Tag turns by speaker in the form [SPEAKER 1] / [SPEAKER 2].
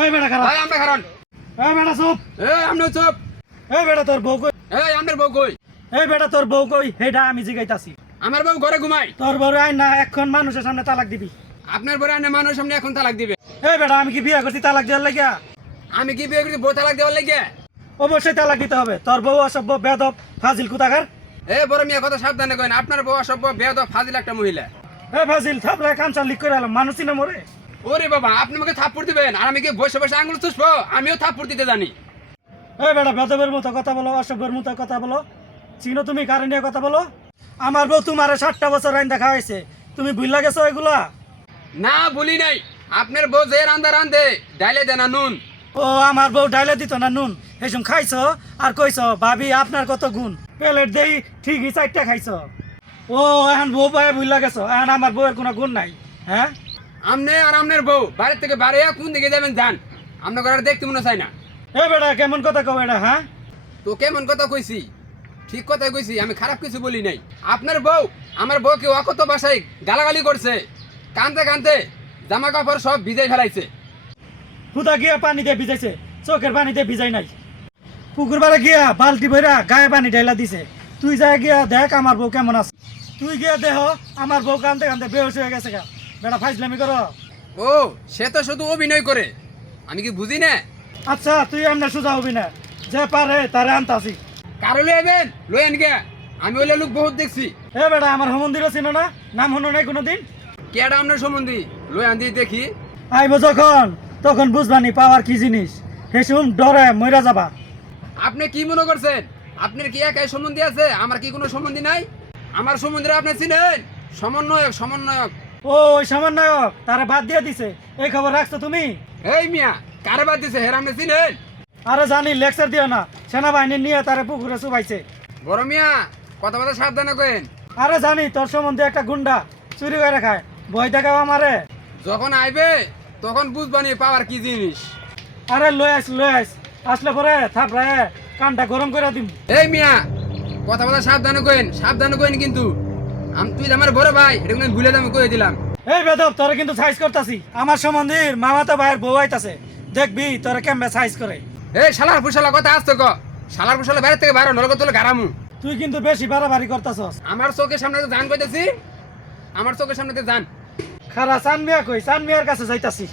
[SPEAKER 1] এই বেটা খারাপ।
[SPEAKER 2] ভাই আমরা
[SPEAKER 1] এই বেটা চুপ।
[SPEAKER 2] এই আমরা চুপ।
[SPEAKER 1] এই বেটা তোর বউ কই?
[SPEAKER 2] এই আমাদের বউ কই?
[SPEAKER 1] এই বেটা তোর বউ কই? হেডা আমি জিগাইতাছি।
[SPEAKER 2] আমার বউ ঘরে ঘুমাই।
[SPEAKER 1] তোর বউ আই না এখন মানুষের সামনে তালাক দিবি।
[SPEAKER 2] আপনার বড় আনে মানুষ সামনে এখন তালাক দিবে।
[SPEAKER 1] এই বেটা আমি কি বিয়ে করছি তালাক দেওয়ার লাগিয়া?
[SPEAKER 2] আমি কি বিয়ে করি বউ তালাক দেওয়ার লাগে
[SPEAKER 1] অবশ্যই তালাক দিতে হবে। তোর বউ অসভ্য বেদব ফাজিল কুতাকার।
[SPEAKER 2] এ বড় মিয়া কথা সাবধানে কইন। আপনার বউ অসভ্য বেদ ফাজিল একটা মহিলা।
[SPEAKER 1] এ ফাজিল থাপড়ে কামচা লিক করে এলাম মানুষই না মরে।
[SPEAKER 2] ওরে বাবা আপনি আমাকে থাপ্পড় দিবেন আর আমি কি বসে বসে আঙুল চুষবো আমিও থাপ্পড় দিতে জানি।
[SPEAKER 1] এই বেটা বেদবের মতো কথা বলো অসভ্যের মতো কথা বলো। চিনো তুমি কারে নিয়ে কথা বলো? আমার বউ তোমার ষাটটা বছর আইন দেখা হয়েছে। তুমি ভুল গেছো এগুলা?
[SPEAKER 2] না বলি নাই। আপনার বউ যে রান্দা রান্দে ডাইলে দেনা নুন।
[SPEAKER 1] ও আমার বউ ডাইলে দিত না নুন। এসম খাইছো? আর কইছো ভাবি আপনার কত গুণ। প্লেট দেই ঠিকই চারটা খাইছো। ও এখন বউ পায়ে ভুল গেছো। এখন আমার বউয়ের কোনো গুণ নাই হ্যাঁ?
[SPEAKER 2] আমনে আর আমনের বউ বাড়ির থেকে বাইরে কোন দিকে যাবেন যান? আপনার ঘরে দেখতে মনে চাই না।
[SPEAKER 1] এ বেটা কেমন কথা কও এটা হ্যাঁ?
[SPEAKER 2] তো কেমন কথা কইছি? ঠিক কথা কইছি আমি খারাপ কিছু বলি নাই। আপনার বউ আমার বউকে অকত বাসায় গালাগালি করছে। কানতে কানতে জামা কাপড় সব ভিজে ফেলাইছে।
[SPEAKER 1] হুদা গিয়া পানি দিয়ে ভিজাইছে চোখের পানি দিয়ে ভিজাই নাই। পুকুর পাড়ে গিয়া বালতি ভইরা গায়ে পানি ঢাইলা দিছে। তুই যা গিয়া দেখ আমার বউ কেমন আছে। তুই গিয়া দেহ আমার বউ কানতে কানতে বেহস হয়ে গেছে গা। বেটা ফাইজলামি করো।
[SPEAKER 2] ও সে তো শুধু অভিনয় করে। আমি কি বুঝি না?
[SPEAKER 1] আচ্ছা তুই এমনি সোজা হবি না। যে পারে তারে আনতাছি।
[SPEAKER 2] কারও লইবেন লইয়েন গে আমি ওই লোক বহুত দেখছি।
[SPEAKER 1] এ বেটা আমার মন্দিরও চিনো না নাম হনো নাই কোনোদিন?
[SPEAKER 2] কেডা আপনার সম্বন্ধে? লইয়ান দিয়ে দেখি।
[SPEAKER 1] আইব যখন তখন বুঝবানি পাওয়ার কি জিনিস? হেসুম ডরে মইরা যাবা।
[SPEAKER 2] আপনি কি মনে করছেন? আপনার কি একাই সম্বন্ধে আছে? আমার কি কোনো সম্বন্ধে নাই? আমার সম্বন্ধে আপনি চিনেন? সমন্বয়ক সমন্বয়ক।
[SPEAKER 1] ও ওই সমন্বয়ক তারে বাদ দিয়ে দিছে। এই খবর রাখছো তুমি?
[SPEAKER 2] এই মিয়া কারে বাদ দিছে হের আপনি চিনেন
[SPEAKER 1] আরে জানি লেকচার দিও না। সেনাবাহিনী নিয়ে তারে পুকুরে চুবাইছে।
[SPEAKER 2] বড় মিয়া কথা কথা সাবধানে কেন
[SPEAKER 1] আরে জানি তোর সম্বন্ধে একটা গুন্ডা চুরি করে খায়। ভয় দেখাও আমারে।
[SPEAKER 2] যখন আইবে তখন বুঝবানি পাওয়ার কি জিনিস।
[SPEAKER 1] আরে লই আস লই আস আসলে পরে থাপড়ে কানটা গরম করে দিম।
[SPEAKER 2] এই মিয়া কথা কথা সাবধানে কেন সাবধানে কেন কিন্তু। আম তুই আমার বড় ভাই এটা কিন্তু ভুলে আমি কয়ে দিলাম।
[SPEAKER 1] এই বেদব তোরে কিন্তু সাইজ করতাছি। আমার সম্বন্ধীর মামাতো ভাইয়ের বউ আইতাছে। দেখবি তোরে কেমবে সাইজ করে।
[SPEAKER 2] এই শালার ফুসালা কথা আসতো ক। শালার ফুসালা বাইরে থেকে বাইরে নলক তোলে গারামু
[SPEAKER 1] তুই কিন্তু বেশি বাড়াবাড়ি করতাছস।
[SPEAKER 2] আমার চোখের সামনে তো জান কইতেছি। আমার চোখের সামনে তো জান
[SPEAKER 1] খারা চান মিয়া কই? চান মিয়ার কাছে যাইতাছি।